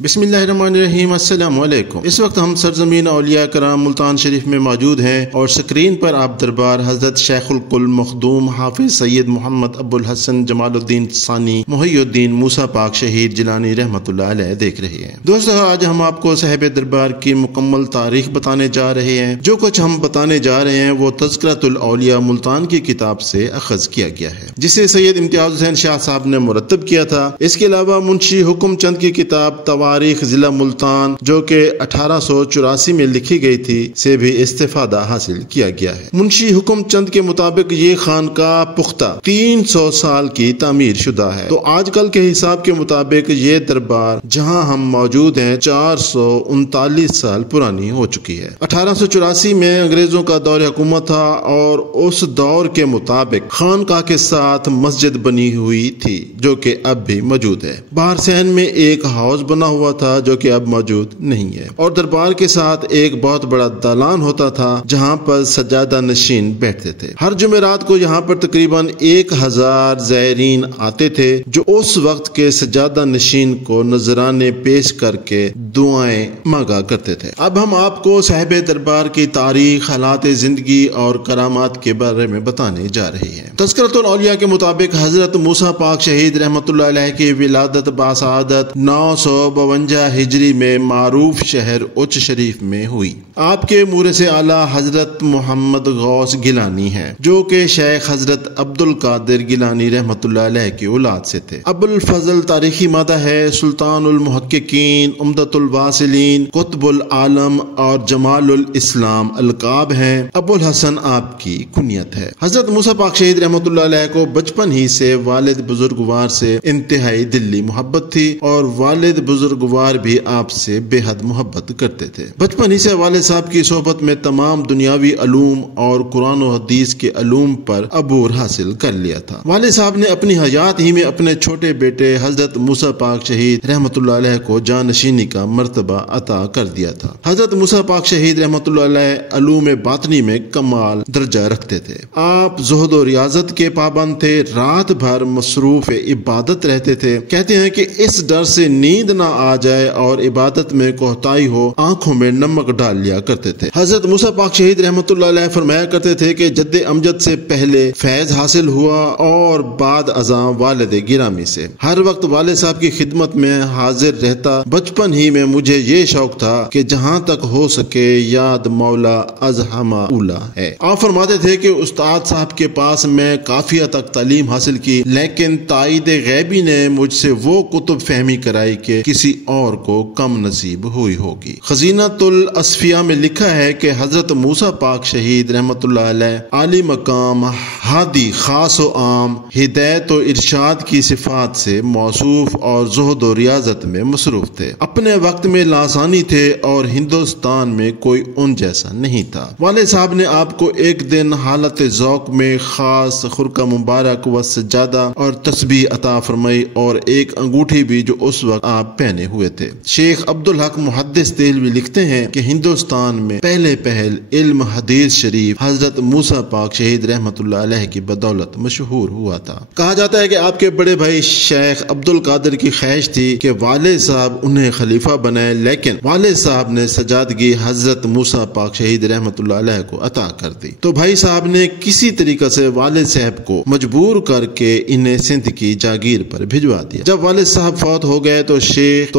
बिस्मिल्लाहिर्रहमानिर्रहीम। अस्सलाम वालेकुम। इस वक्त हम सरजमीन औलिया कराम मुल्तान शरीफ में मौजूद हैं और स्क्रीन पर आप दरबार हजरत शेखुल कुल मखदूम हाफिज सैयद मोहम्मद अब्बुल हसन जमालुद्दीन सानी मुहियुद्दीन मूसा पाक शहीद जिलानी रहमतुल्लाह अलैह देख रहे हैं। दोस्तों, आज हम आपको साहिब दरबार की मुकम्मल तारीख बताने जा रहे हैं। जो कुछ हम बताने जा रहे हैं वो तज़किरतुल औलिया मुल्तान की किताब से अखज़ किया गया है, जिसे सैयद इम्तियाज हुसैन शाह साहब ने मुरतब किया था। इसके अलावा मुंशी हुक्म चंद की किताब तारीख जिला मुल्तान जो कि 1884 में लिखी गई थी से भी इस्तेफादा हासिल किया गया है। मुंशी हुक्म चंद के मुताबिक ये खानकाह पुख्ता 300 साल की तामीर शुदा है। तो आजकल के हिसाब के मुताबिक ये दरबार जहां हम मौजूद हैं 439 साल पुरानी हो चुकी है। 1884 में अंग्रेजों का दौर हुकूमत था और उस दौर के मुताबिक खानकाह के साथ मस्जिद बनी हुई थी जो कि अब भी मौजूद है। बाहर सहन में एक हाउस बना हुआ था जो कि अब मौजूद नहीं है और दरबार के साथ एक बहुत बड़ा दालान होता था जहां पर सज्जादा नशीन बैठते थे। हर जुमेरात को यहां पर तकरीबन 1000 ज़ायरीन आते थे जो उस वक्त के सज्जादा नशीन को नजराने पेश करके दुआएं मांगा करते थे। अब हम आपको साहिब दरबार की तारीख, हालात जिंदगी और करामात के बारे में बताने जा रहे हैं। तज़किरतुल औलिया के मुताबिक हजरत मूसा पाक शहीद रहमतुल्लाह अलैह की विलादत बासआदत 952 हिजरी में मारूफ शहर उच्च शरीफ में हुई। आपके मूरे से आला हजरत मोहम्मद गौस गिलानी है जो कि शेख हजरत अब्दुल कादिर गिलानी रहमतुल्लाह अलैह की औलाद से थे। अबुल फजल तारीखी मादा है, सुल्तानुल मुहक्किकीन, उम्दतुल वासिलीन, कुतुबुल आलम और जमालुल इस्लाम अलकाब हैं। अबुल हसन आपकी कुनियत है। हजरत मूसा पाक शहीद रहमतुल्लाह अलैह को बचपन ही से वालिद बुजुर्गवार से इंतहाई दिली मोहब्बत थी और वालिद बुजुर्गवार भी आपसे बेहद मोहब्बत करते थे। बचपन ही से वालिद साहब की सोहबत में तमाम दुनियावी अलूम और कुरान और हदीस के अलूम पर अबूर हासिल कर लिया था। वालिद साहब ने अपनी हयात ही में अपने छोटे बेटे हजरत मूसा पाक शहीद रहमतुल्लाह अलैह को जानशीनी का मर्तबा अता कर दिया था। हजरत मूसा पाक शहीद रहमतुल्लाह अलैह अलूम बातनी में कमाल दर्जा रखते थे। आप ज़ुहद और रियाजत के पाबंद थे, रात भर मसरूफ इबादत रहते थे। कहते हैं कि इस डर से नींद ना आ जाए और इबादत में कोताही हो आंखों में नमक डाल लिया करते थे। हजरत मूसा पाक शहीद रहमतुल्लाह अलैह फरमाया करते थे कि जद्दे अमजद से पहले फैज हासिल हुआ और बाद अज़ां वालिद गिरामी से। हर वक्त वालिद साहब की खिदमत में हाजिर रहता। बचपन ही में मुझे ये शौक था कि जहां तक हो सके याद मौला अज़हमा उला है। आप फरमाते थे कि उस्ताद साहब के पास मैं काफिया तक तालीम हासिल की, लेकिन ताईद गैबी ने मुझसे वो कुतुब फहमी कराई कि किसी और को कम नसीब हुई होगी। खजीनातुल असफिया में लिखा है कि हजरत मूसा पाक शहीद रहमतुल्लाह अलैह आली मकाम, हादी, खास व आम, हिदायत और इरशाद की सिफात से मौसूफ और ज़ुहद और रियाजत में मसरूफ थे। अपने वक्त में लासानी थे और हिंदुस्तान में कोई उन जैसा नहीं था। वाले साहब ने आपको एक दिन हालत ज़ौक में खास खुरका मुबारक व सज्जादा और तस्बीह अता फरमाई और एक अंगूठी भी जो उस वक्त आप पहने हुए थे। शेख अब्दुल हक मुहद्दिस देहलवी लिखते हैं कि हिंदुस्तान में पहले पहल इल्म हदीस शरीफ हजरत मूसा पाक शहीद रहमतुल्लाह अलैह की बदौलत मशहूर हुआ था। कहा जाता है कि आपके बड़े भाई शेख अब्दुल कादिर की ख्वाहिश थी कि वालिद साहब उन्हें खलीफा बनाए, लेकिन वालिद साहब ने सजादगी हजरत मूसा पाक शहीद रहमतुल्लाह अलैह को अता कर दी। तो भाई साहब ने किसी तरीके से वालिद साहब को मजबूर करके इन्हें सिंध की जागीर पर भिजवा दिया। जब वालिद साहब फौत हो गए तो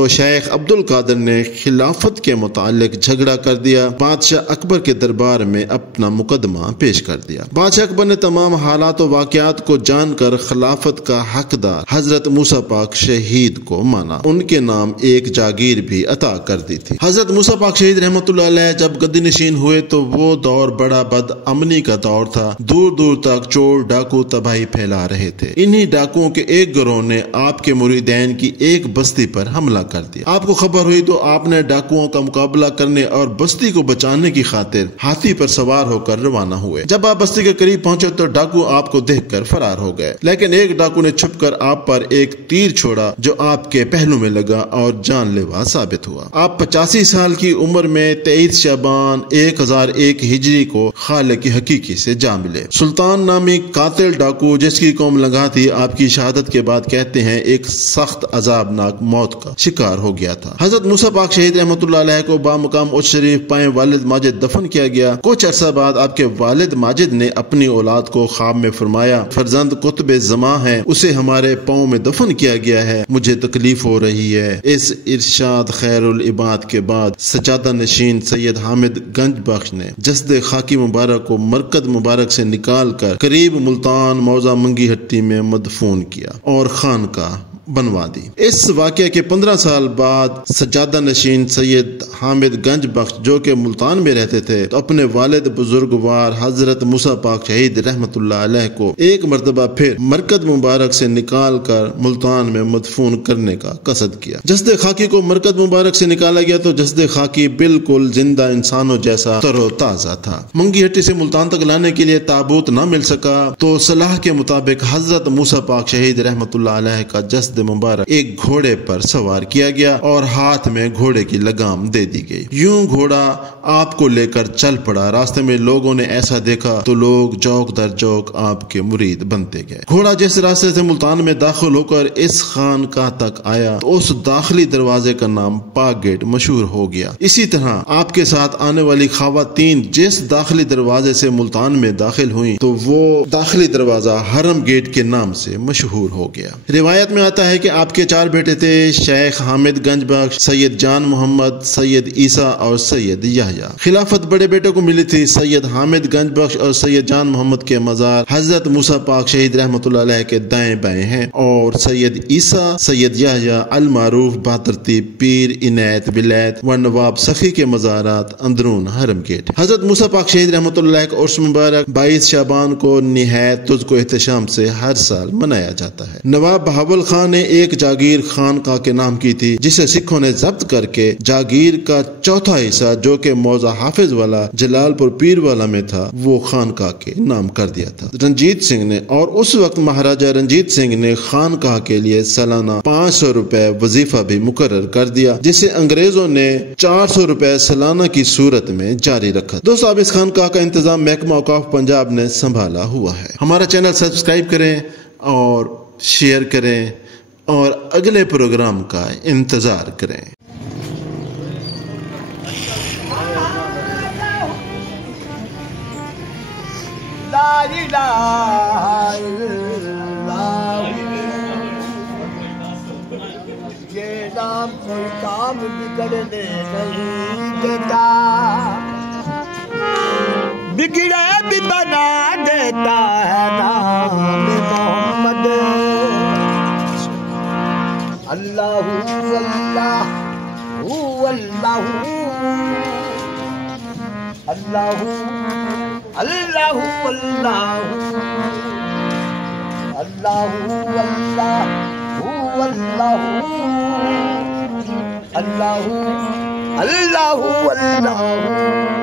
शेख अब्दुल कादिर ने खिलाफत के मुतालिक झगड़ा कर दिया। बादशाह अकबर के दरबार में अपना मुकदमा पेश कर दिया। बादशाह अकबर ने तमाम हालात और वाकयात को जानकर खिलाफत का हकदार हजरत मूसा पाक शहीद को माना। उनके नाम एक जागीर भी अता कर दी थी। हजरत मूसा पाक शहीद रहमतुल्लाह अलैह जब गद्दी नशीन हुए तो वो दौर बड़ा बद अमनी का दौर था। दूर दूर तक चोर डाकू तबाही फैला रहे थे। इन्हीं डाकुओं के एक गिरोह ने आपके मुरीदैन की एक बस्ती पर हमला कर दिया। आपको खबर हुई तो आपने डाकुओं का मुकाबला करने और बस्ती को बचाने की खातिर हाथी पर सवार होकर रवाना हुए। जब आप बस्ती के करीब पहुंचे तो डाकू आपको देखकर फरार हो गए, लेकिन एक डाकू ने छुपकर आप पर एक तीर छोड़ा जो आपके पहलू में लगा और जानलेवा ثابت ہوا۔ آپ 85 سال کی عمر میں 23 شعبان 1001 ہجری کو خالق حقیقی سے جا ملے۔ سلطان نامی قاتل ڈاکو جس کی قوم لگا تھی، آپ کی شہادت کے بعد کہتے ہیں ایک سخت عذابناک موت کا شکار ہو گیا تھا۔ حضرت موسیٰ پاک شہید رحمۃ اللہ علیہ کو بامقام اچ شریف پائیں والد ماجد دفن کیا گیا۔ کچھ عرصہ بعد آپ کے والد ماجد نے اپنی اولاد کو خواب میں فرمایا، فرزند قطب زماں ہے، اسے ہمارے پاؤں میں دفن کیا گیا ہے، مجھے تکلیف ہو رہی ہے۔ اس ارشاد خیر العباد کے بعد سجادہ نشین سید حامد گنج بخش نے جسد خاکی مبارک کو مرکز مبارک سے نکال کر قریب ملتان موضع منگی ہٹی میں مدفون کیا اور خانقاہ بنوا دی۔ اس واقعے کے 15 سال بعد سجادہ نشین سید حامد گنج بخش جو کہ ملتان میں رہتے تھے تو اپنے والد بزرگوار حضرت موسیٰ پاک شہید رحمت اللہ علیہ کو ایک مرتبہ پھر مرکز مبارک سے نکال کر ملتان میں مدفون کرنے کا قصد کیا۔ جسد خاکی کو مرکز مبارک سے نکالا گیا تو جسد خاکی بالکل زندہ انسانوں جیسا تر و تازہ تھا۔ منگی ہٹی سے ملتان تک لانے کے لیے تابوت نہ مل سکا تو صلاح کے مطابق حضرت موسیٰ پاک شہید رحمت اللہ علیہ کا جسد مبارک ایک گھوڑے پر سوار کیا گیا اور ہاتھ میں گھوڑے کی لگام دے دی گئی۔ یوں گھوڑا آپ کو لے کر چل پڑا۔ راستے میں لوگوں نے ایسا دیکھا تو لوگ چوک در چوک آپ کے مرید بنتے گئے۔ گھوڑا جس راستے سے ملتان میں داخل ہو کر اس خانقاہ تک آیا تو اس داخلی دروازے کا نام پاک گیٹ مشہور ہو گیا۔ اسی طرح آپ کے ساتھ آنے والی خواتین جس داخلی دروازے سے ملتان میں داخل ہوئیں تو وہ داخلی دروازہ حرم گیٹ کے نام سے مشہور ہو گیا۔ روایت میں آتا ہے کہ آپ کے 4 بیٹے تھے، شیخ حامد گنج بخش، سید جان محمد، سید عیسیٰ اور سید یحییٰ۔ خلافت بڑے بیٹے کو ملی تھی۔ سید حامد گنج بخش اور سید جان محمد کے مزار حضرت موسیٰ پاک شہید رحمت اللہ علیہ کے دائیں بائیں ہیں اور سید عیسیٰ، سید یحییٰ المعروف باترتیب پیر عنایت ولایت و نواب سخی کے مزارات اندرون حرم گیٹ۔ حضرت موسیٰ پاک شہید رحمت اللہ علیہ کا عرس مبارک 22 شعبان کو نہایت تجھ کو احتشام سے ہر سال منایا جاتا ہے۔ نواب بہاول خان نے ایک جاگیر خانقاہ کے نام کی تھی جسے سکھوں نے ضبط کر کے جاگیر کا چوتھا حصہ جو کہ موضع حافظ والا جلال پور پیر والا میں تھا وہ خانقاہ کے نام کر دیا تھا۔ رنجیت سنگھ نے اور اس وقت مہاراجہ رنجیت سنگھ نے خانقاہ کے لیے سالانہ 500 روپے وظیفہ بھی مقرر کر دیا جسے انگریزوں نے 400 روپے سالانہ کی صورت میں جاری رکھا۔ دوستو اب اس خانقاہ کا انتظام محکمہ اوقاف پنجاب نے سنبھالا ہوا ہے۔ ہمارا چینل سبسکرائب کریں اور شیئر کریں اور اگلے پروگرام کا انتظار کریں۔ لا الہ الا اللہ، یہ نام کوئی کام بگڑنے نہیں دیتا، بگڑے بھی بنا دیتا ہے نام محمد۔ اللہ اللہ اللہ اللہ اللہ اللہ اللہ اللہ اللہ اللہ